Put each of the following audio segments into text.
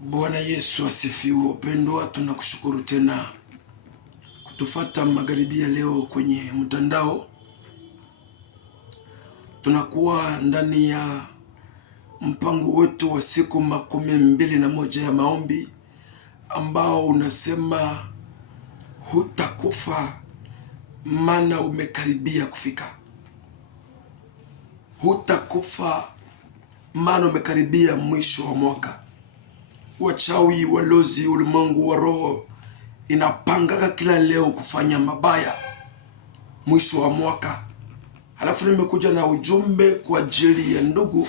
Bwana Yesu asifiwe. Wapendwa, tunakushukuru tena kutufata magharibi ya leo kwenye mtandao. Tunakuwa ndani ya mpango wetu wa siku 21 ya maombi ambao unasema hutakufa maana umekaribia kufika. Hutakufa maana umekaribia mwisho wa mwaka. Wachawi, walozi, ulimwengu wa roho inapangaga kila leo kufanya mabaya mwisho wa mwaka. Halafu nimekuja na ujumbe kwa ajili ya ndugu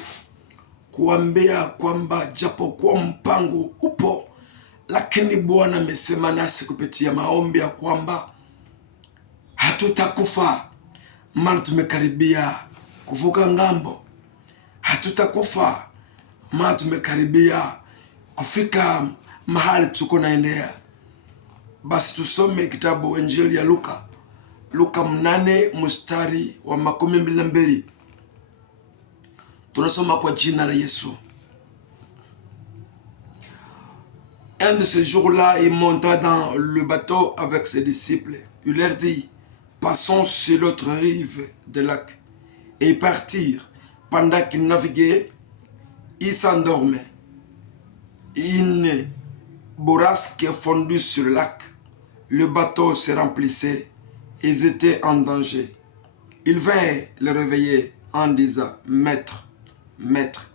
kuambia kwamba japokuwa mpango upo, lakini Bwana amesema nasi kupitia maombi ya kwamba hatutakufa maana tumekaribia kuvuka ngambo. Hatutakufa maana tumekaribia kufika mahali tuko naendea. Basi tusome kitabu Injili ya Luka 8 mstari wa 22. Tunasoma kwa jina la Yesu. Un de ces jours-là, il monta dans le bateau avec ses disciples. Il leur dit: passons sur l'autre rive du lac. Et ils partirent. Pendant qu'ils naviguaient, ils s'endormaient. Une bourrasque fondue sur le lac. Le bateau se remplissait. Ils étaient en danger. Ils vinrent le réveiller en disant: Maître, Maître,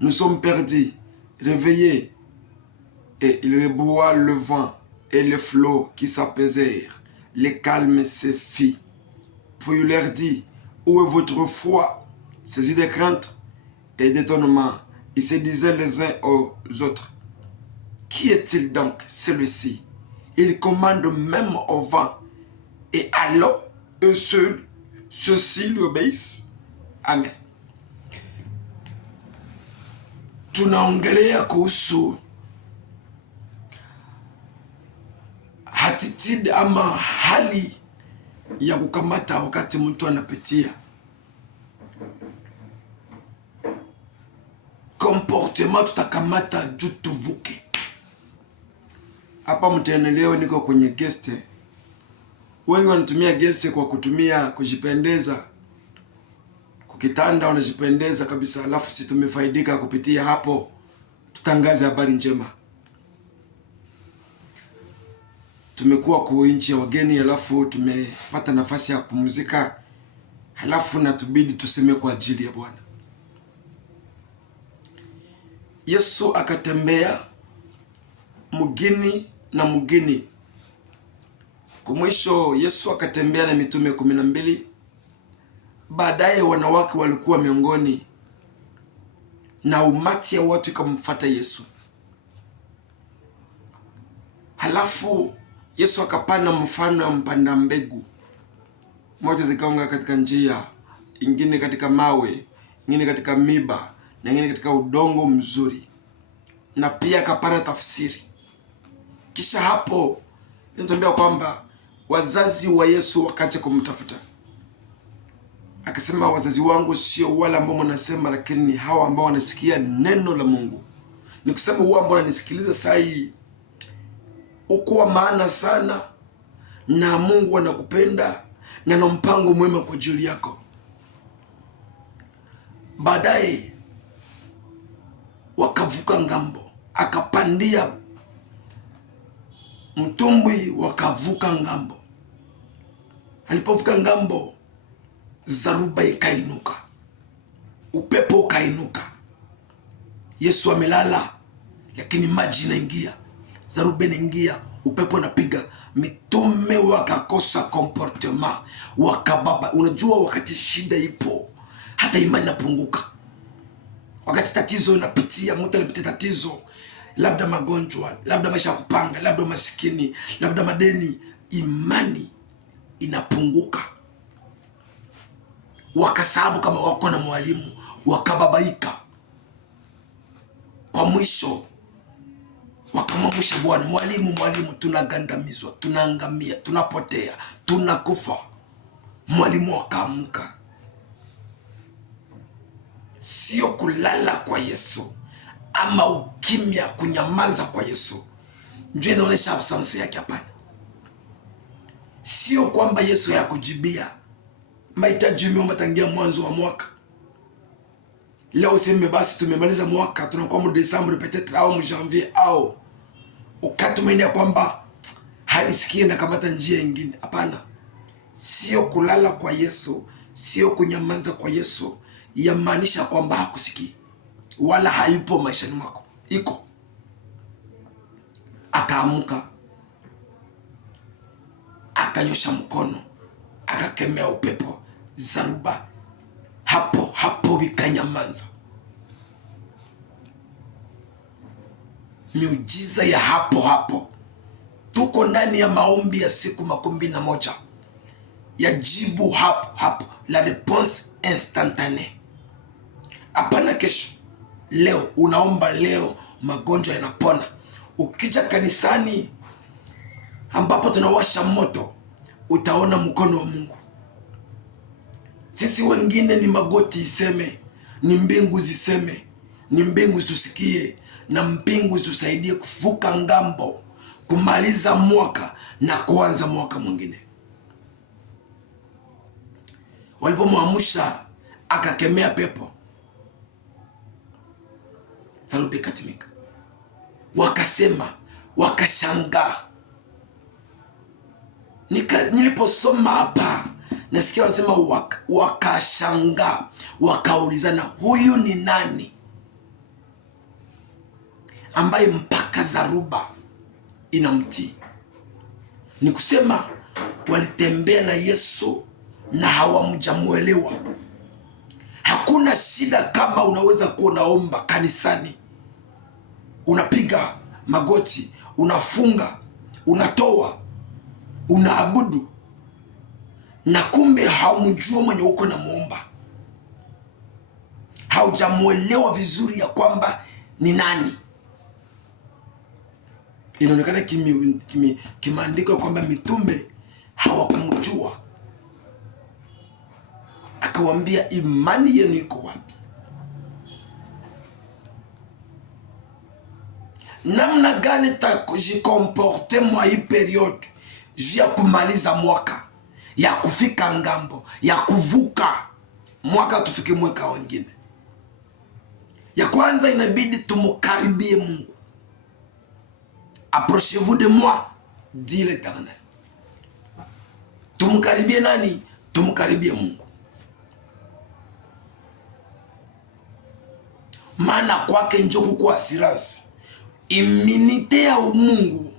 nous sommes perdus. Réveillez. Et il reboua le vent et les flots qui s'apaisèrent. Le calme se fit. Puis il leur dit: Où est votre foi? Saisis de crainte et d'étonnement, ils se disaient les uns aux autres: Qui est-il donc celui-ci? Il commande même au vent et à l'eau, eux seuls, ceux-ci lui obéissent. Amen. Tunaongelea kuhusu attitude ama hali ya kukamata wakati mtu anapitia comportement. Tutakamata juu tuvuke. Hapa mtaendeleo, niko kwenye guest. Wengi wanatumia guest kwa kutumia kujipendeza, kukitanda wanajipendeza kabisa, alafu sisi tumefaidika kupitia hapo. Tutangaze habari njema. Tumekuwa kwa nchi ya wageni, alafu tumepata nafasi ya kupumzika, halafu natubidi tuseme kwa ajili ya Bwana. Yesu akatembea mgini na mgini. Kwa mwisho Yesu akatembea na mitume 12. Baadaye wanawake walikuwa miongoni na umati ya watu ikamfuata Yesu. Halafu Yesu akapana mfano ya mpanda mbegu. Moja zikaanguka katika njia, ingine katika mawe, ingine katika miba, na ingine katika udongo mzuri. Na pia akapana tafsiri. Kisha hapo inatuambia kwamba wazazi wa Yesu wakaja kumtafuta. Akasema, wazazi wangu sio wale ambao wanasema, lakini ni hawa ambao wanasikia neno la Mungu. Ni kusema wao ambao wananisikiliza saa hii, uko wa maana sana na Mungu anakupenda na ana mpango mwema kwa ajili yako. Baadaye wakavuka ngambo, akapandia mtumbwi, wakavuka ngambo. Alipovuka ngambo, zaruba ikainuka, upepo ukainuka. Yesu amelala, lakini maji inaingia, zaruba inaingia, upepo unapiga. Mitume wakakosa comportement, wakababa. Unajua, wakati shida ipo, hata imani inapunguka. Wakati tatizo inapitia, mtu anapitia tatizo, labda magonjwa, labda maisha ya kupanga, labda masikini, labda madeni, imani inapunguka. Wakasahabu kama wako na mwalimu, wakababaika. Kwa mwisho wakamwamsha Bwana: Mwalimu, mwalimu, tunagandamizwa, tunaangamia, tunapotea, tunakufa. Mwalimu akaamka. Sio kulala kwa Yesu ama kimya, kunyamaza kwa Yesu ndio inaonyesha absence yake. Hapana, sio kwamba Yesu yakujibia mahitaji umeomba tangia mwanzo wa mwaka. Leo useme basi tumemaliza mwaka, tunakuwa mu Desemba peut-être au mu Janvier, au ukatumaini kwamba hanisikie na kamata njia nyingine. Hapana, sio kulala kwa Yesu, sio kunyamaza kwa Yesu yamaanisha kwamba hakusikii wala haipo maishani mwako. Iko. Akaamuka, akanyosha mkono, akakemea upepo, zaruba, hapo vikanyamaza. Miujiza ya hapo. Tuko ndani ya maombi ya siku 21 ya jibu hapo, la réponse instantanée. Hapana kesho, leo unaomba, leo magonjwa yanapona. Ukija kanisani ambapo tunawasha moto, utaona mkono wa Mungu. Sisi wengine ni magoti iseme, ni mbingu ziseme, ni mbingu zitusikie, na mbingu zitusaidie kuvuka ngambo, kumaliza mwaka na kuanza mwaka mwingine. Walipomwamsha akakemea pepo, dharuba ikatimika. Wakasema, wakashangaa. Niliposoma hapa nasikia wanasema wakashangaa, wakaulizana, huyu ni nani ambaye mpaka dharuba inamtii? Ni kusema walitembea na Yesu na hawamjamuelewa. Hakuna shida kama unaweza kuwa unaomba kanisani, unapiga magoti, unafunga, unatoa, unaabudu, na kumbe haumjua mwenye uko na muomba. Haujamuelewa vizuri ya kwamba ni nani. Inaonekana kimaandiko kwamba mitume hawakumjua. Akawaambia, imani yenu iko wapi? Namna gani takujikomporte mwa hii period ya kumaliza mwaka, ya kufika ngambo, ya kuvuka mwaka tufike mwaka wengine? Ya kwanza inabidi tumukaribie Mungu. Approchez-vous de moi, dit l'Éternel. Tumukaribie nani? Tumukaribie Mungu. Maana kwake njoku kwa assurance. Immunite ya Mungu,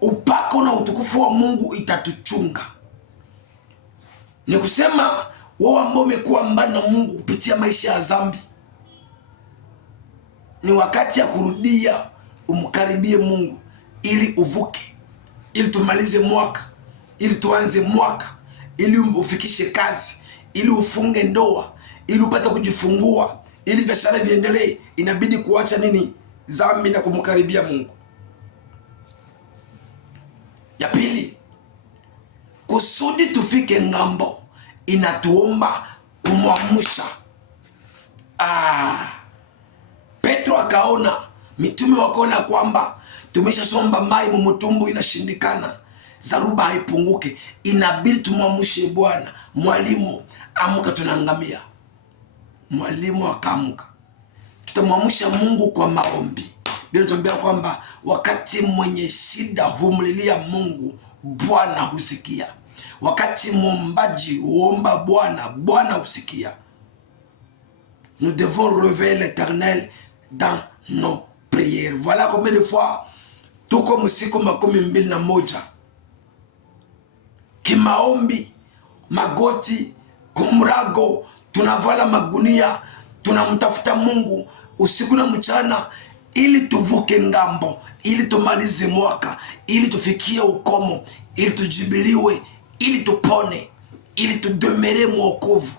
upako na utukufu wa Mungu itatuchunga. Ni kusema wewe ambao umekuwa mbali na Mungu kupitia maisha ya dhambi, ni wakati ya kurudia umkaribie Mungu ili uvuke, ili tumalize mwaka, ili tuanze mwaka, ili ufikishe kazi, ili ufunge ndoa, ili upate kujifungua, ili biashara viendelee. Inabidi kuacha nini? Dhambi na kumkaribia Mungu. Ya pili, kusudi tufike ngambo, inatuomba kumwamsha. Petro akaona, mitume wakaona kwamba tumeshasomba mai mumutumbu inashindikana, dharuba haipunguke, inabidi tumwamshe Bwana. Mwalimu, amka tunaangamia. Mwalimu akaamka. Tutamwamsha Mungu kwa maombi. Biblia inatuambia kwamba wakati mwenye shida humlilia Mungu, Bwana husikia. Wakati muombaji huomba Bwana, Bwana husikia. Nous devons réveiller l'Éternel dans nos prières. Voilà combien de fois tuko msiku 21 kimaombi, magoti, kumrago, tunavala magunia, tunamtafuta Mungu usiku na mchana, ili tuvuke ngambo, ili tumalize mwaka, ili tufikie ukomo, ili tujibiliwe, ili tupone, ili tudemere mwokovu.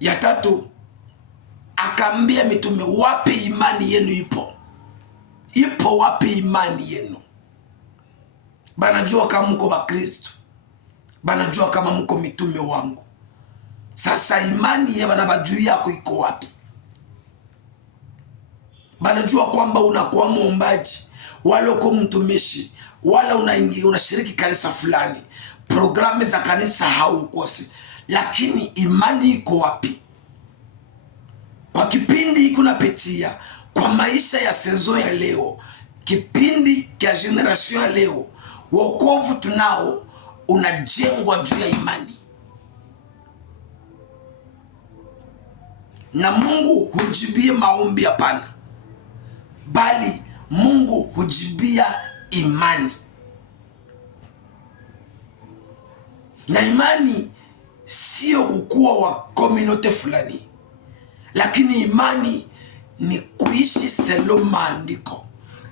Ya tatu, akaambia mitume, wapi imani yenu ipo? Ipo wapi imani yenu? Banajua kama mko ba Kristo, banajua kama mko mitume wangu. Sasa imani ya banabajui yako iko wapi? Banajua kwamba unakuwa muombaji, wala uko mtumishi, wala unashiriki kanisa fulani, programu za kanisa haukose, lakini imani iko wapi? Kwa kipindi hiki unapitia, kwa maisha ya sezo ya leo, kipindi cha generation ya leo, wokovu tunao unajengwa juu ya imani. Na Mungu hujibie maombi hapana, bali Mungu hujibia imani. Na imani sio kukua wa community fulani, lakini imani ni kuishi selo maandiko.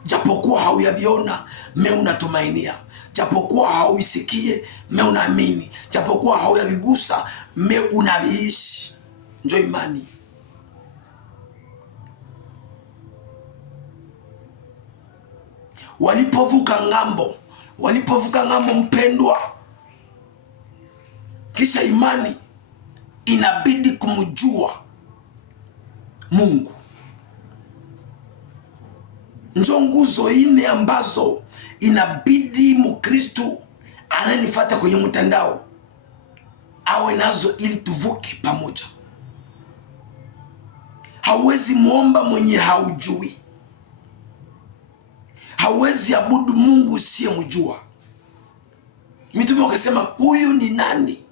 Japokuwa hauyaviona, me unatumainia. Japokuwa hauisikie, me unaamini. Japokuwa hauyavigusa, me unaviishi. Njo imani. Walipovuka ngambo mpendwa, kisha imani inabidi kumjua Mungu. Njo nguzo ine ambazo inabidi Mkristo ananifuata kwenye mtandao awe nazo ili tuvuke pamoja. Hauwezi muomba mwenye haujui. Hauwezi abudu Mungu usiyemjua. Mitume wakasema huyu ni nani?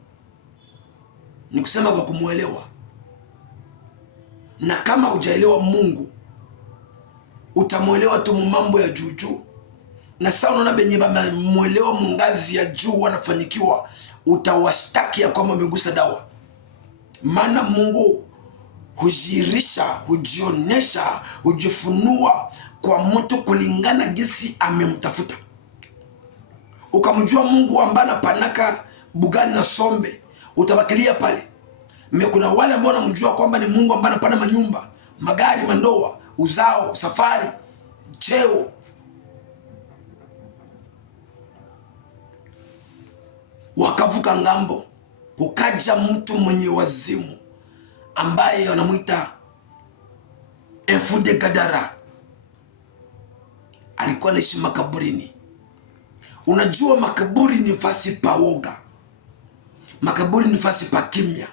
Ni kusema kwa kumuelewa. Na kama hujaelewa Mungu, utamuelewa tu mambo ya juu. Na sasa unaona benye bamuelewa mungazi ya juu wanafanyikiwa, utawashtaki ya kwamba wamegusa dawa. Maana Mungu hujirisha, hujionesha, hujifunua kwa mtu kulingana gisi amemtafuta. Ukamjua Mungu ambaye anapanaka bugani na sombe, utabakilia pale. Kuna wale ambao wanamjua kwamba ni Mungu ambaye anapana manyumba, magari, mandoa, uzao, safari, cheo. Wakavuka ngambo, kukaja mtu mwenye wazimu ambaye wanamuita Efude Gadara. Alikuwa anaishi makaburini. Unajua makaburi ni fasi pa woga. Makaburi ni fasi pa kimya.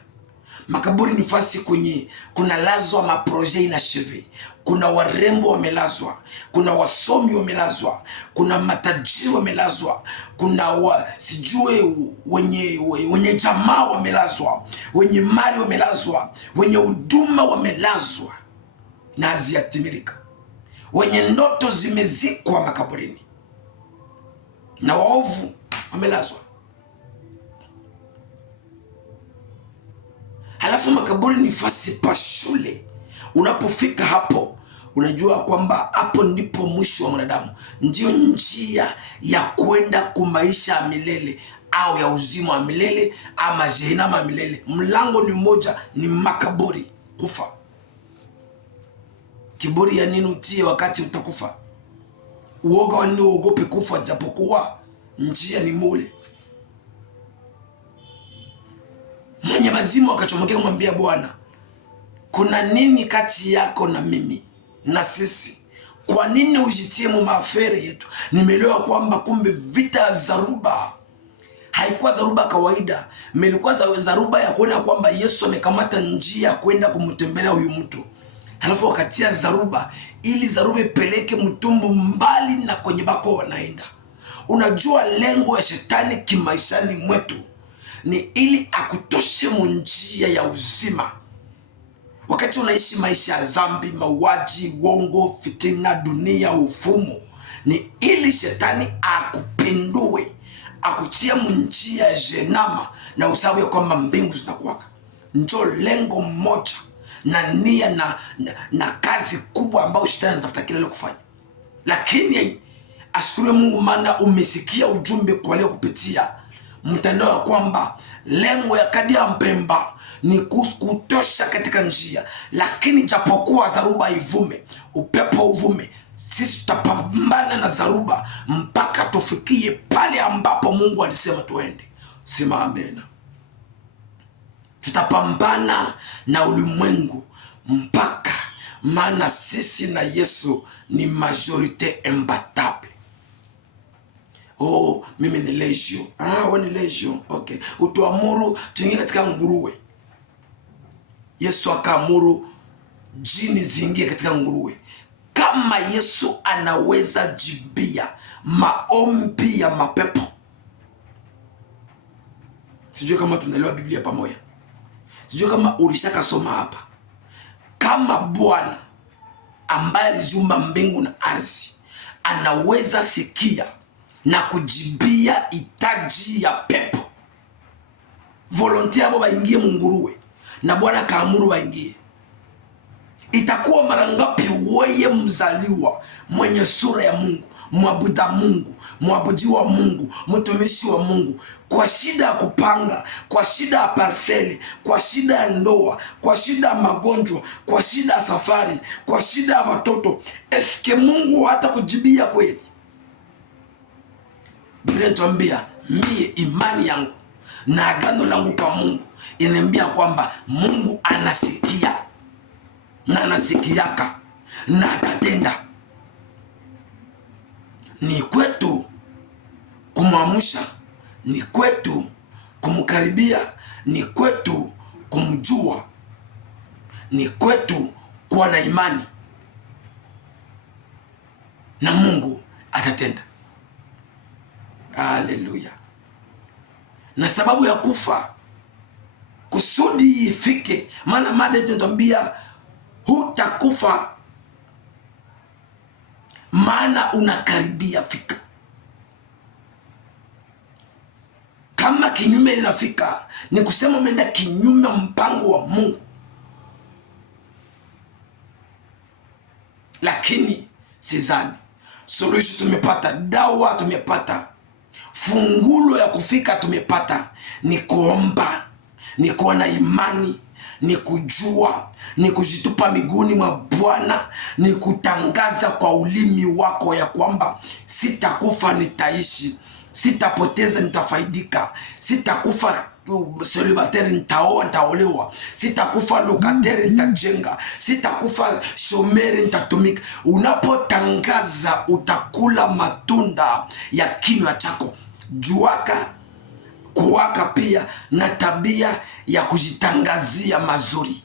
Makaburi ni fasi kwenye kuna lazwa maproje inasheve. Kuna warembo wamelazwa, kuna wasomi wamelazwa, kuna matajiri wamelazwa, kuna sijue wenye jamaa wamelazwa, wenye mali wamelazwa, wenye huduma wamelazwa na haziatimilika, wenye ndoto zimezikwa makaburini, na waovu wamelazwa. Halafu makaburi ni fasi pa shule. Unapofika hapo, unajua kwamba hapo ndipo mwisho wa mwanadamu. Ndio njia ya kwenda kumaisha ya milele au ya uzima wa milele ama jehanamu ya milele. Mlango ni mmoja, ni makaburi, kufa. Kiburi ya nini utie wakati utakufa? Uoga wa nini uogope kufa japokuwa njia ni mule? Mwenye mazimu akachomokea kumwambia Bwana, kuna nini kati yako na mimi na sisi? Kwa nini ujitie mu maafere yetu? Nimeelewa kwamba kumbe vita zaruba haikuwa zaruba kawaida, ilikuwa zaruba ya kuona kwamba Yesu amekamata njia kwenda kumtembelea huyu mtu. Halafu wakatia zaruba ili zaruba ipeleke mtumbu mbali na kwenye bako wanaenda. Unajua lengo ya shetani kimaishani mwetu ni ili akutoshe munjia ya uzima. Wakati unaishi maisha ya dhambi, mauaji, uongo, fitina, dunia, ufumu, ni ili shetani akupindue, akutia munjia ya jehanamu na usabu ya kwamba mbingu zitakuwaka. Njo lengo moja na nia na kazi kubwa ambayo shetani anatafuta kila leo kufanya. Lakini ashukuriwe Mungu, maana umesikia ujumbe kwa leo kupitia mtandao ya kwamba lengo ya kadi ya Mpemba ni kutosha katika njia. Lakini japokuwa zaruba ivume, upepo uvume, sisi tutapambana na zaruba mpaka tufikie pale ambapo Mungu alisema tuende. Sema amen. Tutapambana na ulimwengu mpaka, maana sisi na Yesu ni majorite imbattable. Oh, mimi ni legio. Wewe ni legio. Okay. Utuamuru tuingie katika nguruwe. Yesu akaamuru jini ziingie katika nguruwe. Kama Yesu anaweza jibia maombi ya mapepo, sijui kama tunaelewa Biblia pamoja. Sijui kama ulishakasoma hapa. Kama Bwana ambaye aliziumba mbingu na ardhi anaweza sikia na kujibia hitaji ya pepo, volontaire abo baingie munguruwe na Bwana kaamuru baingie, itakuwa mara ngapi wewe mzaliwa mwenye sura ya Mungu, mwabuda Mungu, mwabudiwa Mungu, mtumishi wa Mungu, kwa shida ya kupanga, kwa shida ya parseli, kwa shida ya ndoa, kwa shida ya magonjwa, kwa shida ya safari, kwa shida ya watoto, eske Mungu hata kujibia kweli? Biblia inatuambia, mie imani yangu na agano langu kwa Mungu inaniambia kwamba Mungu anasikia na anasikiaka na atatenda. Ni kwetu kumwamsha, ni kwetu kumkaribia, ni kwetu kumjua, ni kwetu kuwa na imani na Mungu atatenda. Haleluya. Na sababu ya kufa kusudi ifike, maana mada inatuambia hutakufa, maana unakaribia fika. Kama kinyume linafika, ni kusema umeenda kinyume mpango wa Mungu. Lakini sizani suluhisho tumepata, dawa tumepata, fungulo ya kufika tumepata. Ni kuomba, ni kuwa na imani, ni kujua, ni kujitupa miguuni mwa Bwana, ni kutangaza kwa ulimi wako ya kwamba sitakufa, nitaishi, sitapoteza, nitafaidika, sitakufa celibatere, nitaoa, nitaolewa, sitakufa lokatere, nitajenga, sitakufa shomeri, nitatumika. Unapotangaza utakula matunda ya kinywa chako. Juaka kuwaka pia na tabia ya mazuri.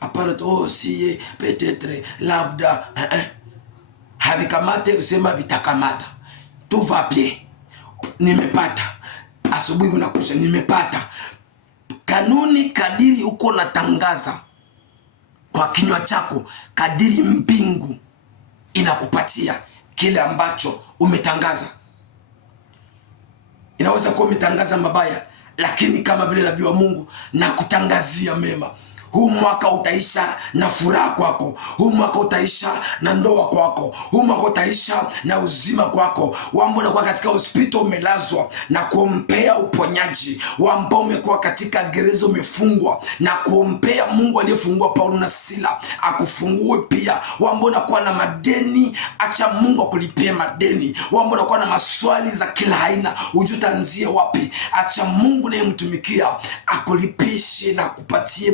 Hapana tu siye peut-être labda havikamate usema vitakamata. Tout va bien. Nimepata. Asubuhi unakuja nimepata. Kanuni kadiri uko natangaza kwa kinywa chako, kadiri mbingu inakupatia kile ambacho umetangaza. Inaweza kuwa umetangaza mabaya, lakini kama vile nabii wa Mungu na kutangazia mema. Huu mwaka utaisha na furaha kwako. Huu mwaka utaisha na ndoa kwako. Huu mwaka utaisha na uzima kwako. Wambo unakuwa katika hospitali umelazwa na kuombea uponyaji. Wambo umekuwa katika gereza umefungwa na kuombea Mungu aliyefungua Paulo na Sila akufungue pia. Wambo unakuwa na madeni, acha Mungu akulipie madeni. Wambo unakuwa na maswali za kila aina, ujutanzie wapi? Acha Mungu anayemtumikia akulipishe na kupatie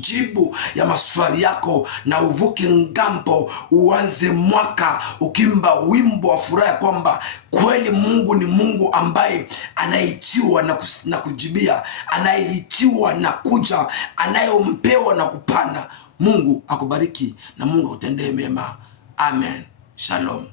jibu ya maswali yako, na uvuke ngambo, uanze mwaka ukimba wimbo wa furaha kwamba kweli Mungu ni Mungu ambaye anaitiwa na kujibia, anayeitiwa na kuja, anayompewa na kupana. Mungu akubariki na Mungu utendee mema. Amen. Shalom.